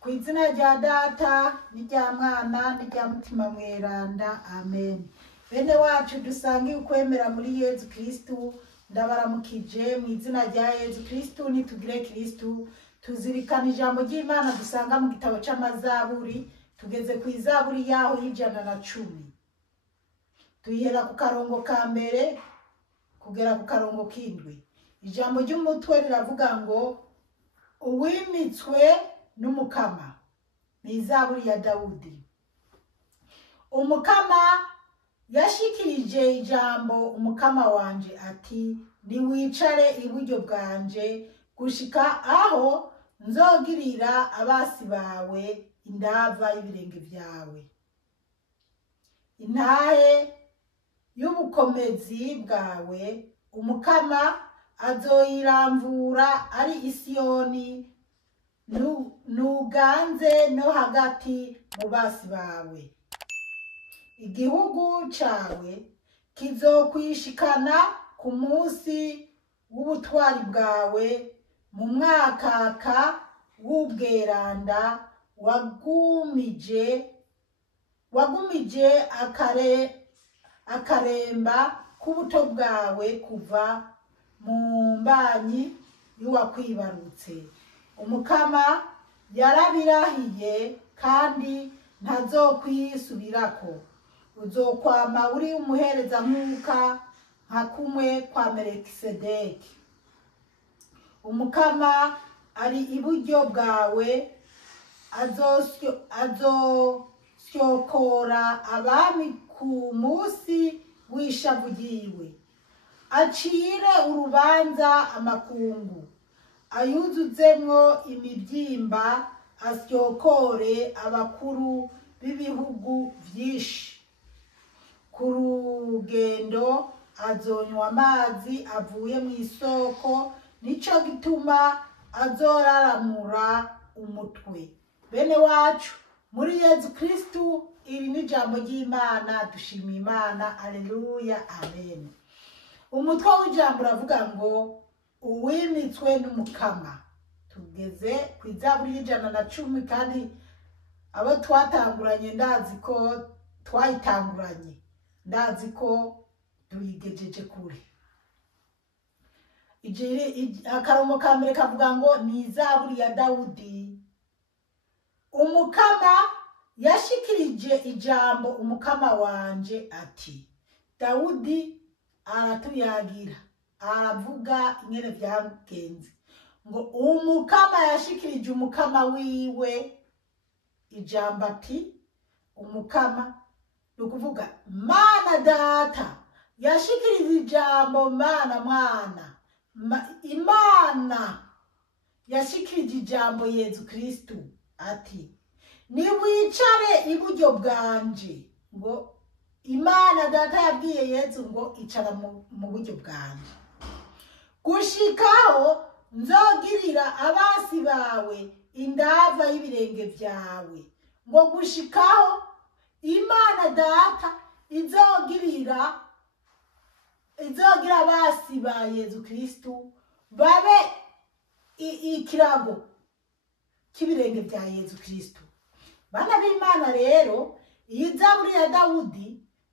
Kw'izina rya Data n'irya Mwana n'irya Mutima Mweranda, amen. Bene wacu dusangiye ukwemera muri Yezu Kristu, ndabaramukije mu izina rya Yezu Kristu. Nitugire Kristu, tuzirikana ijambo ry'Imana dusanga mu gitabo c'amazaburi. Tugeze ku izaburi yaho y'110, tuyihera ku karongo ka mbere kugera ku karongo k'indwi. Ijambo ry'umutwe riravuga ngo uwimitswe n'umukama. Ni izaburi ya Dawudi. Umukama yashikirije ijambo umukama wanje ati, niwicare iburyo bwanje gushika aho nzogirira abasi bawe indava y'ibirenge vyawe. Intahe y'ubukomezi bwawe umukama azoyiramvura ari Isiyoni, nuganze no hagati mu basi bawe. Igihugu cawe kizokwishikana ku munsi w'ubutwari bwawe, mu mwakaka w'ubweranda wagumije akaremba k'ubuto bwawe kuva mu mbanyi y'uwakwibarutse. Umukama yarabirahiye kandi ntazokwisubirako. Uzokwama uri umuhereza mwuka nka kumwe kwa Melikisedeki. Umukama ari iburyo bwawe, azosyokora abami ku munsi w'ishavu ryiwe. Acire urubanza amakungu, ayuzuzemwo imibyimba, asyokore abakuru b'ibihugu vyinshi. Ku rugendo azonywa amazi avuye mu isoko, nico gituma azoraramura umutwe. Bene wacu muri Yezu Kristu, iri ni ijambo ry'Imana. Dushima Imana, aleluya, amen. Umutwe w'ijambo uravuga ngo uwimitswe n'umukama. Tugeze ku izaburi y'110, kandi abo twatanguranye ndazi ko twayitanguranye, ndazi ko tuyigejeje kure. Akarongo ka mbere kavuga ngo ni izaburi ya Dawudi. Umukama yashikirije ijambo umukama wanje ati. Dawudi aratuyagira, aravuga ingene vyagenze ngo umukama yashikirije umukama wiwe ijambo ati. Umukama nukuvuga Mana Data yashikirije ijambo Mana Mwana. Imana yashikirije ijambo Yezu Kristu ati, niwicare iburyo bwanje. Ngo Imana Data yabwiye Yezu ngo icara mu buryo bwanje gushikaho nzogirira abasi bawe indava y'ibirenge vyawe. Ngo gushikaho Imana Data izogira abasi ba Yezu Kristu babe ikirago k'ibirenge vya Yezu Kristu. Bana b'Imana rero, iyi zaburi ya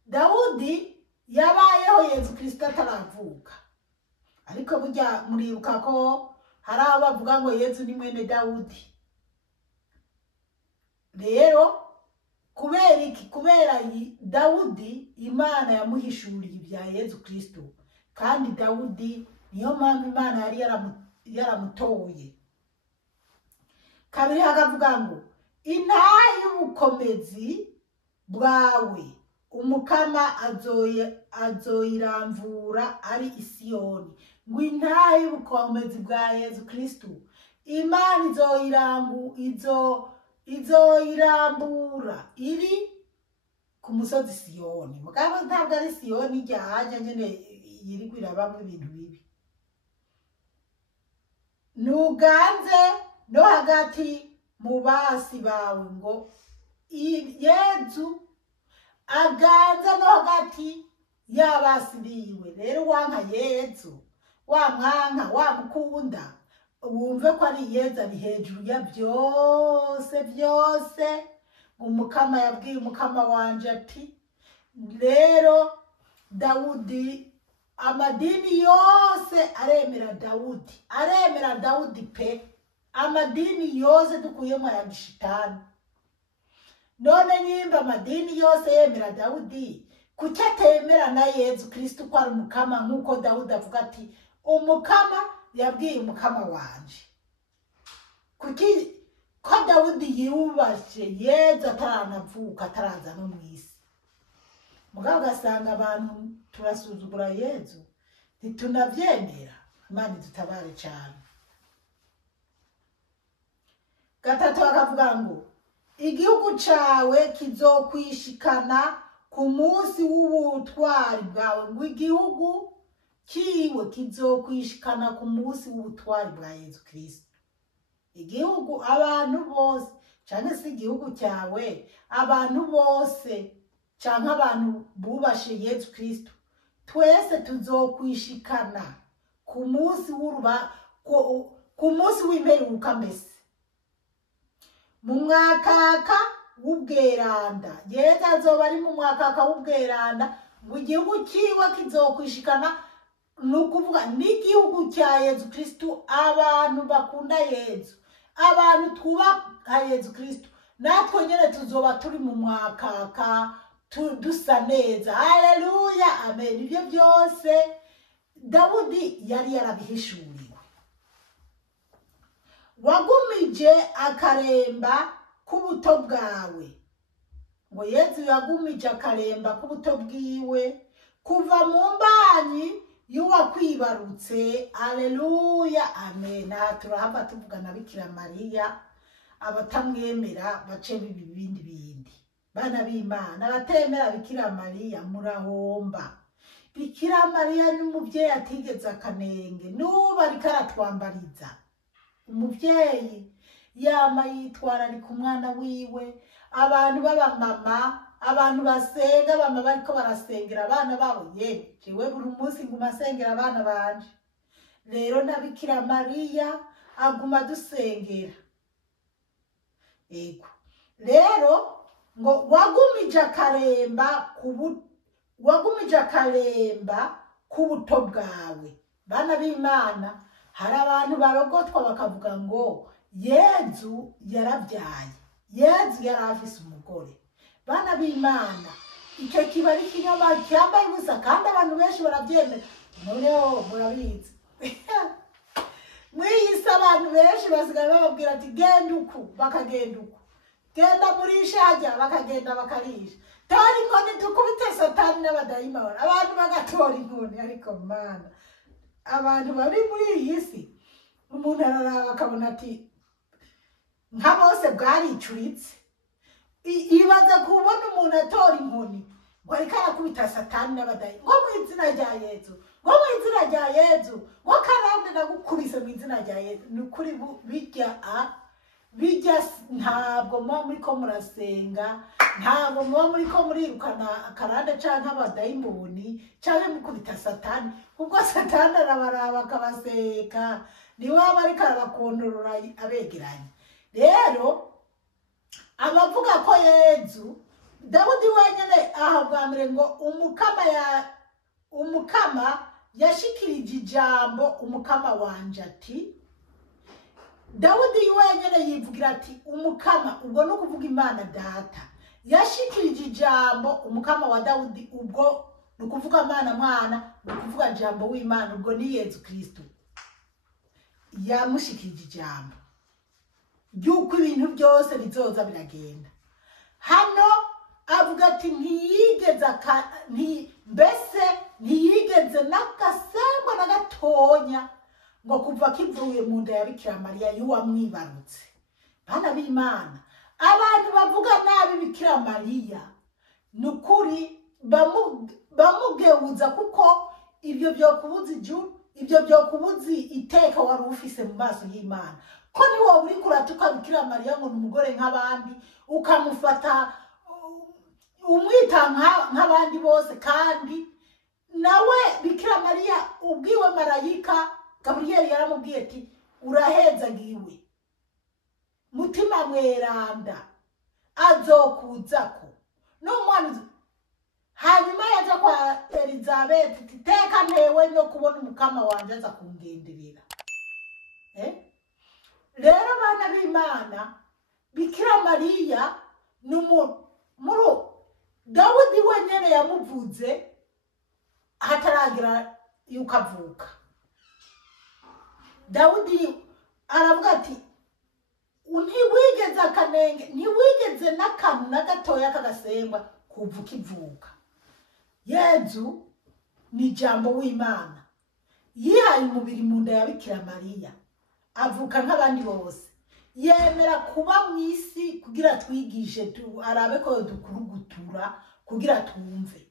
Dawudi yabayeho Yezu Kristu ataravuka. Ariko burya muribuka ko hari abo bavuga ngo Yezu ni mwene Dawudi. Rero kubera iki? Kubera Dawudi Imana yamuhishuriye ibya Yezu Kristu, kandi Dawudi niyo mpamvu Imana yari yaramutoye. Kabiri hakavuga ngo intahe y'ubukomezi bwawe umukama azoyiramvura ari Isiyoni. Ngo intahe y'ubukomezi bwa Yezu Kristu Imana izoyirambura iri ku musozi Siyoni. Mugabo ntabwo ari Siyoni ryahaja nyene yiriko irabamwo ibintu bibi. Nuganze no hagati mu basi bawe. Ngo Yezu aganza no hagati y'abasi biwe. Rero wanka Yezu, wa mwanka, wa mukunda, wumve ko ari Yezu ari hejuru ya byose byose. Umukama yabwiye umukama wanje ati rero Dawudi, amadini yose aremera Dawudi pe, amadini yose dukuyemo ya gishitani. None nyimba amadini yose yemera Dawudi, kuki atemera na Yezu Kristo ko ari umukama, nkuko Dawudi avuga ati umukama yabwiye umukama wanje? Kuki ko Dawudi yubashe Yezu ataranavuka, ataraza no mwisi? Mugabo gasanga abantu turasuzugura Yezu, ntitunavyemera. Imana dutabare cyane. Gatatu akavuga ngo igihugu cawe kizokwishikana ku munsi w'ubutwari bwawe. Ngo igihugu kiwe kizokwishikana ku munsi w'ubutwari bwa Yezu Kristo. Igihugu, abantu bose, cyane si igihugu cyawe, abantu bose cyangwa abantu bubashe Yezu Kristo, twese tuzokwishikana ku munsi ku munsi w'imperuka. Mbese mu mwakaka w'ubweranda, Yezu azoba ari mu mwakaka w'ubweranda. Ngo igihugu kiwe kizokwishikana, nukuvuga n'igihugu cya Yezu Kristo, abantu bakunda Yezu, abantu twubaha Yezu Kristo, natwe nyene tuzoba turi mu mwakaka dusa neza. Haleluya, amen. Ibyo byose Dawudi yari yarabihishuriwe. Wagumije akaremba k'ubuto bwawe. Ngo Yezu yagumije akaremba k'ubuto bwiwe kuva mu mbanyi y'uwakwibarutse. Haleluya, amen. Turahava tuvuga na Bikira Mariya, abatamwemera bace bibindi bindi. Bana b'Imana, abatemera Bikira Mariya murahomba. Bikira Mariya ni umuvyeyi atigeze akanenge, n'ubu ariko aratwambariza. Umuvyeyi yama yitwararika umwana wiwe. Abantu b'abamama, abantu basenga, bama bariko barasengera abana babo. Jewe buri munsi nguma asengera abana banje. Rero na Bikira Mariya aguma dusengera. Ego rero ngo wagumije akaremba k'ubuto bwawe. Bana b'Imana, hari abantu barogotwa bakavuga ngo Yezu yarabyaye, Yezu yarafise umugore. Bana b'Imana, icyo kiba ari ikinyoma cyambaye ubusa, kandi abantu benshi barabyemera. Noneho murabizi mwiyise abantu benshi basigaye bababwira ati genda uku, bakagenda uku. Genda murisha hajya, bakagenda bakarisha. Tora inkoni dukubite Satani n'abadayimoni, abantu bagatora inkoni. Ariko Mana, abantu bari muri iyi si, umuntu araraba akabona ati nka bose bwaricuritse. Ibaze kubona umuntu atora inkoni ngo ariko arakubita Satani n'abadayimoni, ngo mu izina rya Yezu, ngo mu izina rya Yezu, ngo karande nagukubise mu izina rya Yezu. Nukuri bijya ntabwo muba muriko murasenga, ntabwo muba muriko murirukana akarande canke abadayimoni canke mukubita Satani, ubwo Satani arabaraba akabaseka, niwe aba ariko arabakontorora abegeranye. Rero abavuga ko Yezu, Dawudi wenyene aha bwa mbere ngo umukama yashikirije ijambo umukama wanje ati. Dawudi wenyene yivugira ati umukama, ubwo no kuvuga Imana Data, yashikirije ijambo umukama wa Dawudi, ubwo no kuvuga Imana Mwana, no kuvuga ijambo w'Imana, ubwo ni Yezu Kristo. Yamushikirije ijambo yuko ibintu byose bizoza biragenda. Hano avuga ati ntiyigeze n'agasembo na gatonya ngo kuva kivuye mu nda ya Bikira Mariya y'uwamwibarutse. Bana b'Imana, abantu bavuga nabi Bikira Mariya nukuri bamugeuza, kuko ibyo byo kubuza ijuru, ibyo byo kubuza iteka wari ufise mu maso y'Imana. Ko ni wowe uri kuratuka Bikira Mariya ngo n'umugore nk'abandi, ukamufata umwita nk'abandi bose, kandi nawe Bikira Mariya ubwiwe marayika Gabriel yaramubwiye ati urahezagiwe, mutima mweranda azokuzako n'umwana. Hanyuma yaje kwa Elizabeth, titeka ntewe no kubona umukama wanje aza kungenderera. Rero bana b'Imana, Bikira Mariya muru Dawudi wenyene yamuvuze hataragira yuko avuka. Dawudi aravuga ati ntiwigeze akanenge, ntiwigeze n'akantu na gatoya k'agasemba kuvuka ivuka. Yezu ni jambo w'Imana, yihaye umubiri mu nda ya Bikira Mariya, avuka nk'abandi bose, yemera kuba mu isi kugira twigishe, arabe ko dukurugutura kugira twumve.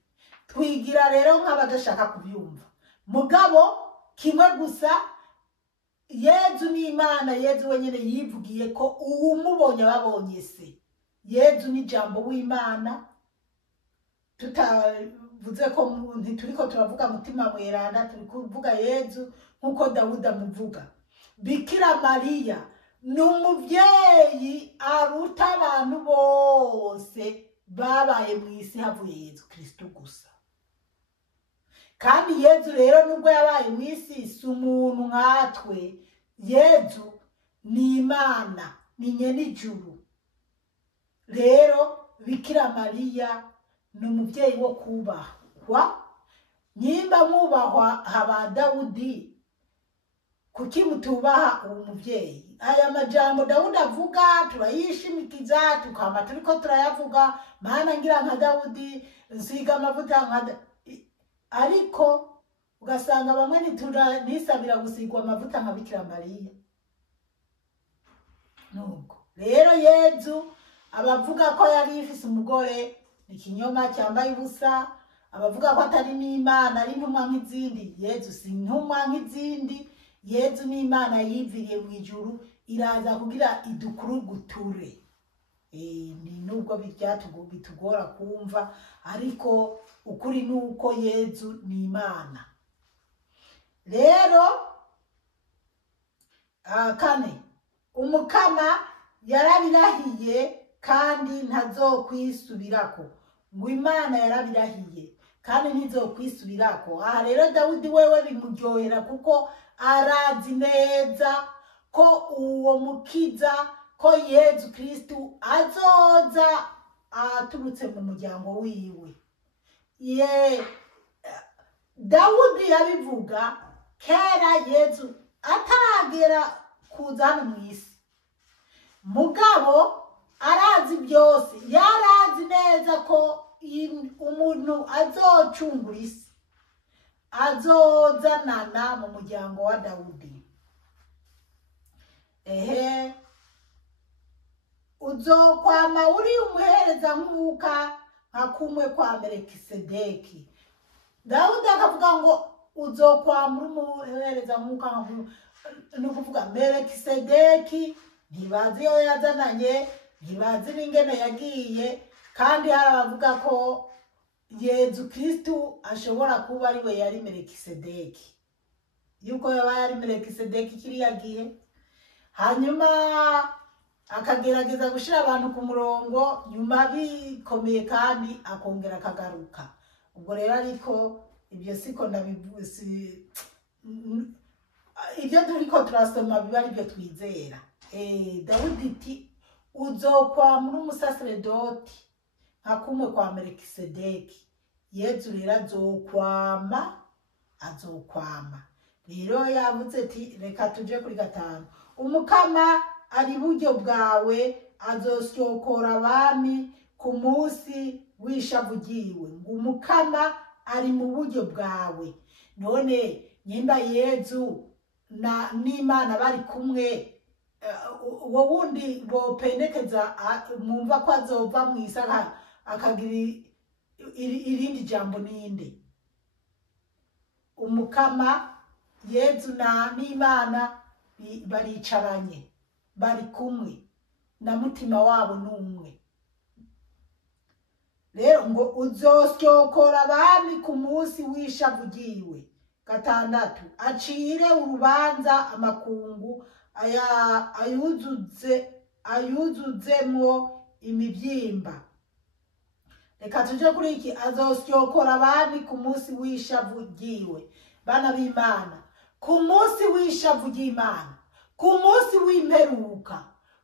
Twigira rero nk'abadashaka kubyumva. Mugabo kimwe gusa, Yezu ni Imana. Yezu wenyene yivugiye ko uwumubonye babonye se. Yezu ni jambo w'Imana. Tutavuze ko ntituriko turavuga mutima mweranda, turi kuvuga Yezu nkuko Dawudi amuvuga. Bikira Mariya ni umuvyeyi aruta abantu bose babaye mu isi havuye Yezu Kristo gusa. Kandi Yezu rero nubwo yabaye mu isi si umuntu nkatwe. Yezu ni Imana, ni nyenijuru. Rero Bikira Mariya ni umuvyeyi wo kubahwa. Nyimba mwubahwa haba Dawudi, kuki mutubaha uwo muvyeyi? Aya majambo Dawudi avuga turayishimikiza, tukama turiko turayavuga, mana ngira nka Dawudi, nsiga amavuta nka ariko ugasanga bamwe nisabira gusigwa amavuta nka Bikira Mariya. Nuko rero Yezu abavuga ko yari ifise umugore ni kinyoma cyambaye ubusa. Abavuga ko atari n'Imana, ari ntumwa nk'izindi, Yezu si ntumwa nk'izindi. Yezu ni Imana yiviriye mu ijuru, iraza kugira idukuruguture. Ni nubwo bitugora kumva, ariko ukuri nuko Yezu ni Imana. Rero kane, umukama yarabirahiye kandi ntazokwisubirako. Ngo Imana yarabirahiye kandi ntizokwisubirako. Aha rero Dawudi wewe bimuryohera kuko arazi neza ko uwo mukiza, ko Yezu Kristo azoza aturutse mu muryango wiwe. Dawudi yabivuga kera Yezu ataragera kuza hano mu isi. Mugabo arazi byose, yarazi neza ko umuntu azocungura isi azozanana mu muryango wa Dawudi. Uzokwama uri umuhereza nk'uka nka kumwe kwa Melekisedeki. Dawudi akavuga ngo uzokwama uri umuhereza nk'uka, ni ukuvuga Melekisedeki ntibazi iyo yazananye, ntibazi n'ingene yagiye. Kandi harabavuga ko Yezu Kristo ashobora kuba ari we yari Melekisedeki, yuko yaba yari Melekisedeki kiriya gihe. Hanyuma akagerageza gushira abantu ku murongo, nyuma bikomeye kandi akongera akagaruka. Ubwo rero ariko ibyo siko ndabivuze, ibyo turiko turasoma biba ari byo twizera. Dawudi ati uzokwama uri umusaseredoti nka kumwe kwa Melekisedeki. Yezu rero azokwama. Rero yavuze ati reka tuje kuri 5. Umukama ari buryo bwawe, azosyokora abami ku munsi w'ishavugiwe. Ngo umukama ari mu buryo bwawe. None nyimba Yezu na n'Imana bari kumwe, uwo wundi bopendekeza mwumva ko azova mu isaka akagira irindi jambo ninde? Umukama Yezu na n'Imana baricaranye, bari kumwe, na mutima wabo n'umwe. Rero ngo uzosyokora abami ku munsi w'ishavugiwe. 6, acire urubanza amakungu ayuzuzemwo imibyimba. Reka tuje kuri iki, azosyokora abami ku munsi w'ishavu ryiwe. Bana b'Imana, ku munsi w'ishavu ry'Imana, ku munsi w'imperuka,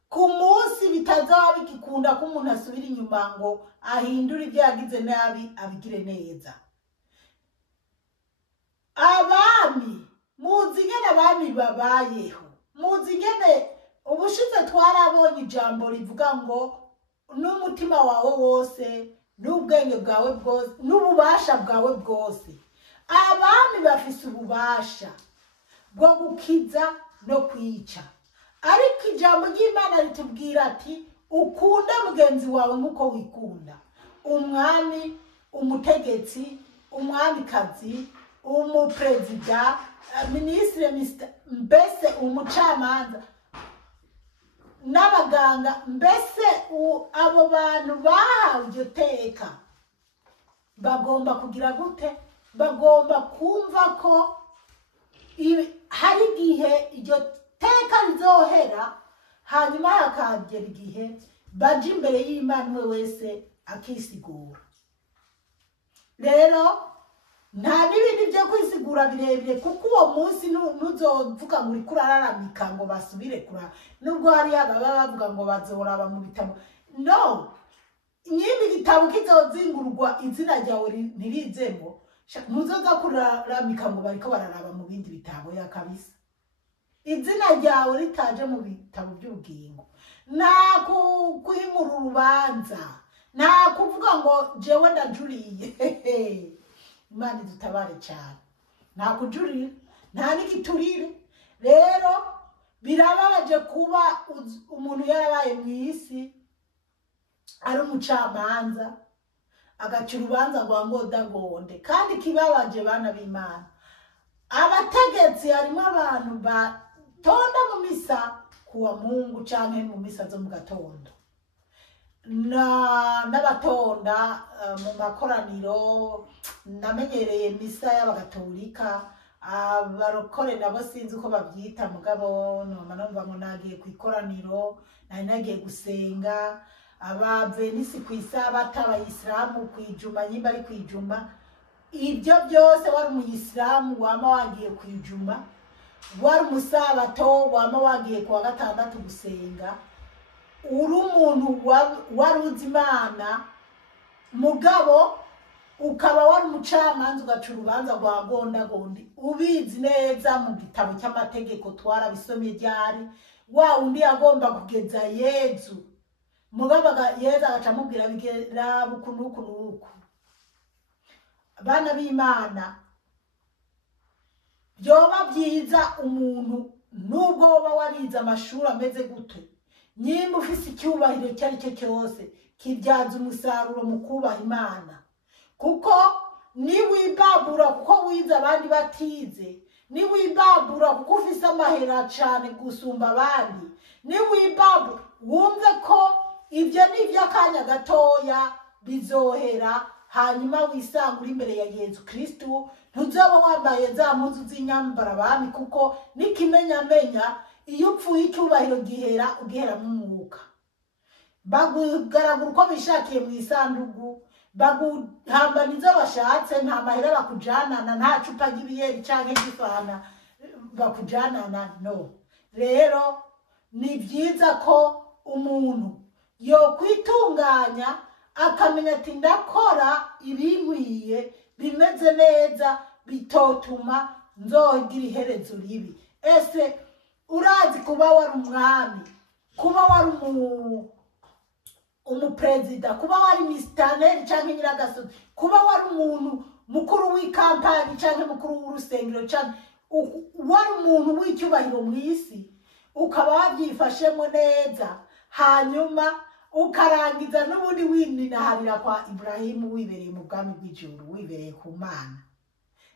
ku munsi bitazaba bigikunda ko umuntu asubira inyuma ngo ahindure ibyo yagize nabi abigire neza. Abami, muzi ingene abami babayeho, muzi ingene ubushize twarabonye ijambo rivuga ngo n'umutima wawe wose n'ubwenge bwawe bwose n'ububasha bwawe bwose. Abami bafise ububasha bwo gukiza no kwica, ariko ijambo ry'Imana ritubwira ati ukunda mugenzi wawe nk'uko wikunda. Umwami, umutegetsi, umwamikazi, umuperezida, minisitiri, mbese umucamanza n'abaganga, mbese abo bantu bahawe iryo teka bagomba kugira gute? Bagomba kumva ko hari igihe iryo teka rizohera, hanyuma hakagera igihe baje imbere y'Imana umwe wese akisigura. Rero nta n'ibindi byo kwisigura birebire, kuko uwo munsi ntuzovuga ngo uriko urararamika ngo basubire kura, nubwo hari ababa bavuga ngo bazoraba mu bitabo. No, nyimba igitabo kizozingurwa izina ryawe ntirizemo, ntuzoza kuraramika ngo bariko bararaba mu bindi bitabo ya kabisa. Izina ryawe ritaje mu bitabo by'ubugingo, nta kwimura urubanza, nta kuvuga ngo jewe ndajuriye. Imana idutabare cyane, nta kujurira, nta n'igiturire. Rero birababaje kuba umuntu yarabaye mu isi ari umucamanza agaca urubanza rwa ngodagonde. Kandi kibabaje bana b'Imana, abategetsi harimo abantu batonda mu misa kuwa Mungu canke mu misa zo mu gatondo, n'abatonda mu makoraniro. Namenyereye misa y'abagatolika, abarokore nabo sinzi uko babyita, mugabo numva ngo nagiye ku ikoraniro, nari nagiye gusenga. Abavenisi ku isabato, abayisilamu kwijuma, nyimba ari kwijuma, ibyo byose wari umuyisilamu wama wagiye kwijuma, wari umusabato wama wagiye kuwa gatandatu gusenga, uri umuntu wari uzi Imana, mugabo ukaba wari umucamanza ugaca urubanza rwa gondagondi ubizi neza mu gitabo cy'amategeko twarabisomye ryari. Wa undi yagomba kugeza Yezu, mugabo Yezu agaca amubwira bigera bukunuku. Bana b'Imana, byoba byiza umuntu nubwo woba warize amashuri ameze gute, nyimba ufise icyubahiro icyo ari cyo cyose, kibyaza umusaruro mu kubaha Imana. Kuko niwibabura kuko wize abandi batize, niwibabura kuko ufise amahera cyane gusumba abandi, niwibabura wumve ko ibyo ni iby'akanya gatoya bizohera, hanyuma wisanga uri imbere ya Yezu Kristu. Ntuzoba wambaye za mpuzu z'inyambara abami, kuko n'ikimenyamenya iyo upfuye icyubahiro ugihera mu mwuka. Bagugaragura uko bishakiye mu isandugu, baguhambana izo bashatse, nta mahera bakujanana, nta cupa ry'ibiyeri canke ry'ifana bakujanana, no. Rero ni byiza ko umuntu yo kwitunganya akamenya ati ndakora ibinkwiye bimeze neza, bitotuma nzogira iherezo ribi. Ese urazi kuba wari umwami, kuba wari umuperezida, kuba wari misitanteri canke nyiragasozi, kuba wari umuntu mukuru w'ikampani canke mukuru w'urusengero canke wari umuntu w'icyubahiro mu isi, ukaba wabyifashemo neza, hanyuma ukarangiza n'ubundi wininaharira kwa Ibrahimu wibereye mu bwami bw'ijuru, wibereye ku Mana.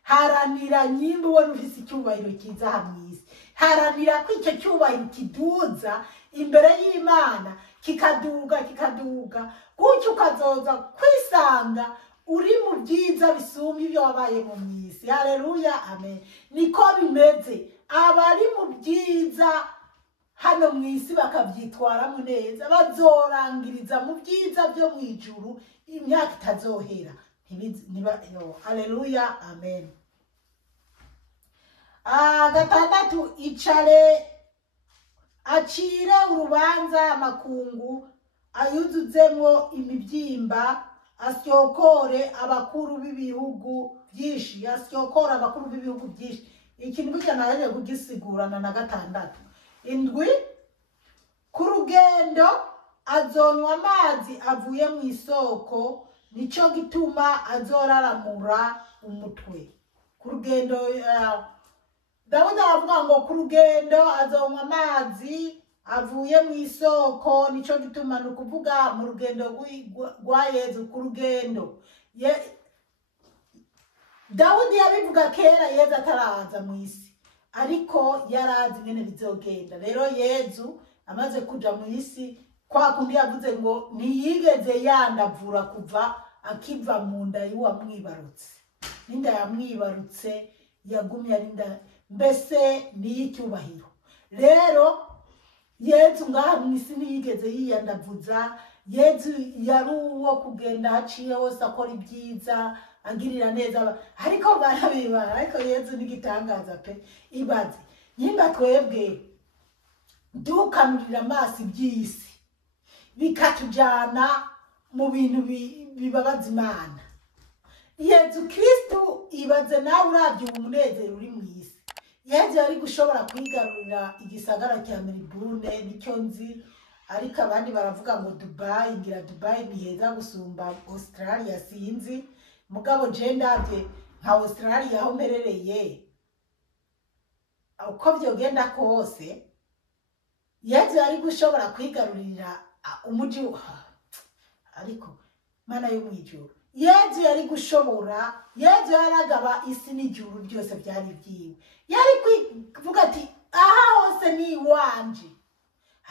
Haranira nyimba ubona ufise icyubahiro kiza hamwe isi, haranira ko icyo cyubahiro kiduza imbere y'Imana, kikaduga gutyo ukazoza kwisanga uri mu byiza bisumba ibyo wabaye mu isi. Haleluya, amen. Niko bimeze, abari mu byiza hano mu isi bakavyitwaramo neza, bazorangiriza mu byiza byo mu ijuru imyaka itazohera. Haleluya, amen. Gatandatu, icare acire urubanza amakungu ayuzuzemwo imibyimba, asyokore abakuru b'ibihugu byinshi, asyokore abakuru b'ibihugu byinshi. Ikintu burya naje kugisigurana na gatandatu. Indwi, ku rugendo azonywa amazi avuye mu isoko, nico gituma azoraramura umutwe. Ku rugendo Dawudi aravuga ngo ku rugendo azonywa amazi avuye mu isoko, nico gituma nukuvuga mu rugendo rwa Yezu. Ku rugendo Dawudi yabivuga kera Yezu ataraza mu isi, ariko yarazi ingene bizogenda. Rero Yezu amaze kuja mu isi, kwa kundi yavuze ngo ntiyigeze yandavura kuva akiva mu nda y'uwamwibarutse. Ninda yamwibarutse yagumye ari nda, mbese niyicyubahiro. Rero Yezu ngaha mu isi ntiyigeze yiyandavuza. Yezu yari uwo kugenda haciye hose akora ibyiza, agirira neza, ariko barabibara. Ariko Yezu n'igitangaza pe. Ibaze nyimba twebwe dukanurira amaso iby'isi bikatujana mu bintu bibabaza Imana. Yezu Kristu, ibaze nawe uravye umunezero uri mu isi. Yezu yari gushobora kwigarurira igisagara cya Melbourne, nicyo nzi, ariko abandi baravuga ngo Dubai. Ngira Dubai ni heza gusumba Australia, sinzi. Mugabo je ndavye nka Australia aho mperereye, uko vyogenda kose Yezu yari gushobora kwigarurira umuji. Ariko Mana yo mwijuru, Yezu yari gushobora, Yezu yaragaba isi n'ijuru byose byari byiwe. Yari kuvuga ati aha hose ni wanje.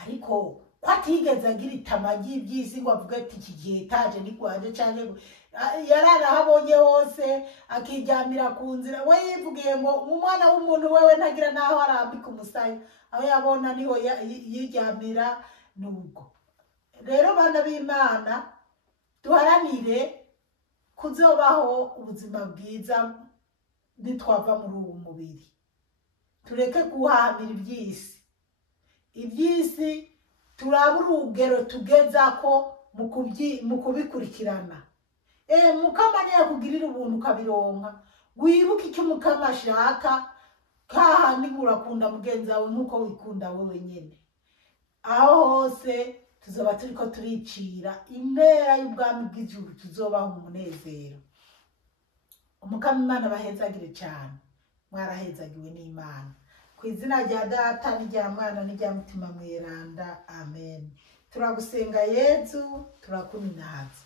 Ariko ko atigeze agira itamagi by'isi ngo avuga ati iki gihe taje ni kwanje cyane. Yararahabonye hose, akiryamira ku nzira. We yivugiye ngo umwana w'umuntu wewe ntagira naho arambika umusaya, aho yabona niho yiryamira. Nubwo rero bana b'Imana, duharanire kuzobaho ubuzima bwiza nitwava muri uwo mubiri. Tureke guhamira iby'isi. Iby'isi turabura urugero tugezako mu kubikurikirana. Mukama niyo kugirira ubuntu ukabironka, wibuke icyo Mukama ashaka, kahandi urakunda mugenzi wawe nk'uko wikunda wewe nyene. Aho hose tuzoba turiko turicira impera y'ubwami bw'ijuru, tuzobaho mu munezero. Umukama Imana bahezagire cyane. Mwarahezagiwe n'Imana. Ku izina rya Data n'irya Mwana n'irya Mutima Mweranda, amen. Turagusenga Yezu, turakuminaza.